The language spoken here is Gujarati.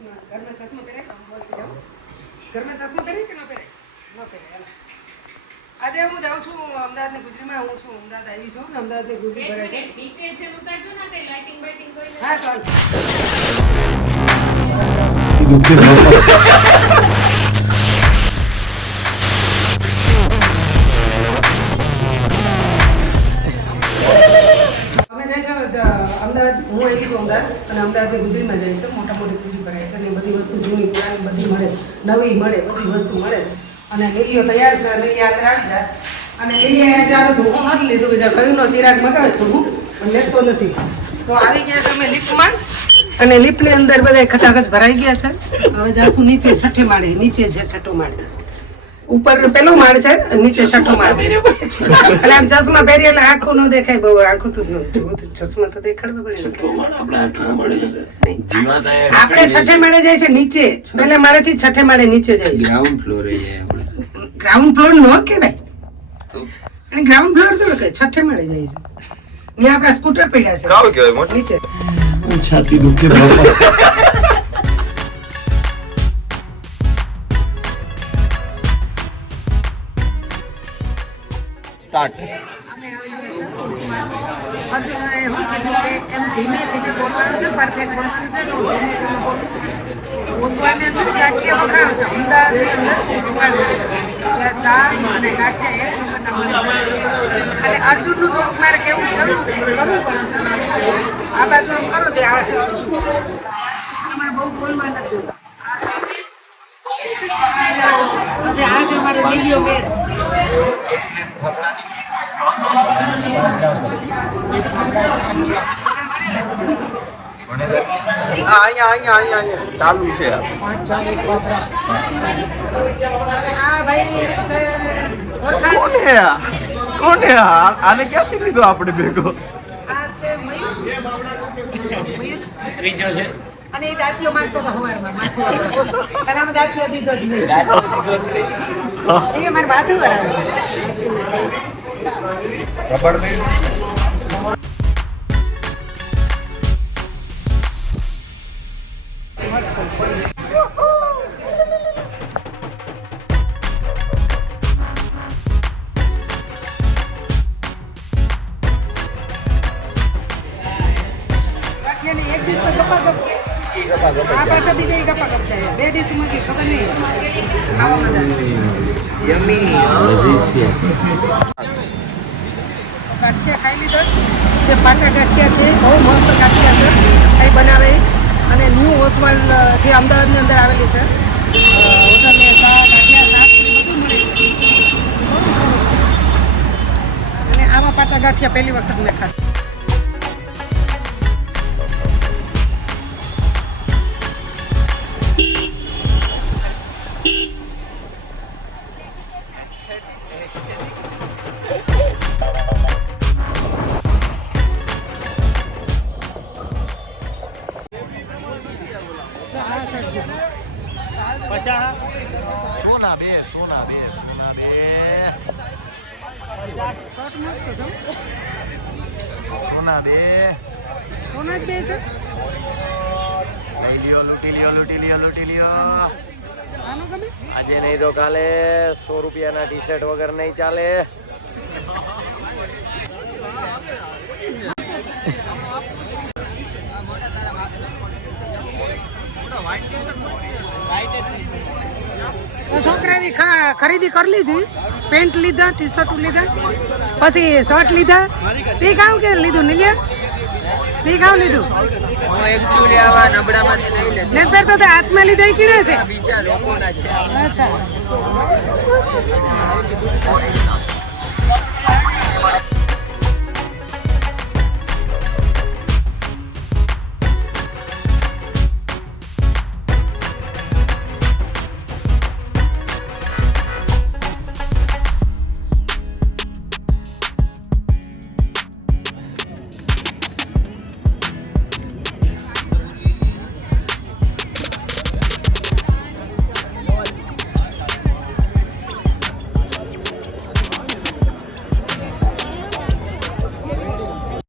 ઘરમાં ચશ્મા પહેરે કામ બોલતી જાઉં ઘરમાં ચશ્મા પહેરે કે ન પહેરે આજે હું જાઉં છું અમદાવાદની ગુજરીમાં હું છું અમદાવાદ આવી છું ને અમદાવાદની ગુજરી ભરે છે નીચે છે ઉતારજો ને કઈ લાઇટિંગ બાઇટિંગ કોઈ હા ચાલ અમે જઈશું અમદાવાદ હું આવી છું અમદાવાદ અને અમદાવાદની ગુજરીમાં જઈશ મોટા મોટી ગુજરી ભરાય છે અને બધી વસ્તુ જૂની પુરાણી બધી મળે નવી મળે બધી વસ્તુ મળે છે અને લીલીઓ તૈયાર છે લીલી આગળ આવી જાય અને લીલી આજે આનું ધોકો નથી લીધું બીજા કયુંનો ચિરાગ મગાવે તો હું પણ લેતો નથી તો આવી ગયા છે અમે લિફ્ટમાં અને લિફ્ટની અંદર બધા ખચાખચ ભરાઈ ગયા છે હવે જાશું નીચે છઠ્ઠે માળે નીચે છે છઠ્ઠો માળ ઉપર પેલો માળ છે નીચે છઠ્ઠો માળ એટલે આમ ચશ્મા પહેરી એટલે આંખો ન દેખાય બહુ આંખો તો ચશ્મા તો દેખાડવા પડે આપણે છઠ્ઠે માળે જાય છે નીચે પેલા માળેથી છઠ્ઠે માળે નીચે જાય છે ગ્રાઉન્ડ ફ્લોર નો કહેવાય અને ગ્રાઉન્ડ ફ્લોર તો કે છઠ્ઠે માળે જાય છે ત્યાં આપણા સ્કૂટર પડ્યા છે નીચે છાતી દુખે સ્ટાર્ટ અર્જુનએ એવું કીધું કે એમ ધીમે ધીમે બોલવાનું છે પરફેક્ટ બોલવાનું છે તો ધીમે ધીમે બોલવું છે ઓસવાળની અંદર ગાંઠિયા વખણાવે છે અમદાવાદની અંદર ઓસવાળ છે એટલે ચા અને ગાંઠિયા એક નંબરના મળે છે એટલે અર્જુનનું થોડુંક મારે કેવું કરવું પડે છે આ બાજુ આમ કરો છો આ છે અર્જુન મારે બહુ બોલવા નથી દેતા પછી આ છે મારો લીલીઓ બેન અહીંયા ચાલુ છે કોને આને ક્યાંથી લીધો આપણે ભેગો ત્રીજો છે અને એ દાંતીઓ માંગતો હતો હવારમાં પેલા અમે દાંતીઓ દીધો જ નહીં એ મારે બાજુ આવે રબડ નહીં એક દિવસ તો ગપ્પા ગપ આ પાછા બીજા ગપ્પા ગપ થાય બે દિવસ માં ખબર નહીં ખાવા મજા યમી ગાંઠિયા ખાઈ લીધો જે પાટા ગાંઠિયા છે બહુ મસ્ત ગાંઠિયા છે અહીં બનાવે અને ન્યૂ હોસ્ટેલ જે અમદાવાદની અંદર આવેલી છે હોટલને ચા ગાંઠિયા શાક બધું મળે અને આવા પાટા ગાંઠિયા પહેલી વખત મેં ખાધા સોના બે શર્ટ મસ્ત છે સોના બે સોના જ બે છે લૂટી લ્યો આનો ગમે આજે નહીં તો કાલે 100 રૂપિયાના ટી શર્ટ વગર નહીં ચાલે છોકરાએ ખરીદી કરી લીધી પેન્ટ લીધા ટી શર્ટ લીધા પછી શર્ટ લીધા તે કામ કે લીધું નીલિયા તે કામ લીધું એકચ્યુઅલી આવા નબળામાંથી નહીં લે ને પેર તો હાથમાં લીધા કીડે છે બીજા લોકોના છે અચ્છા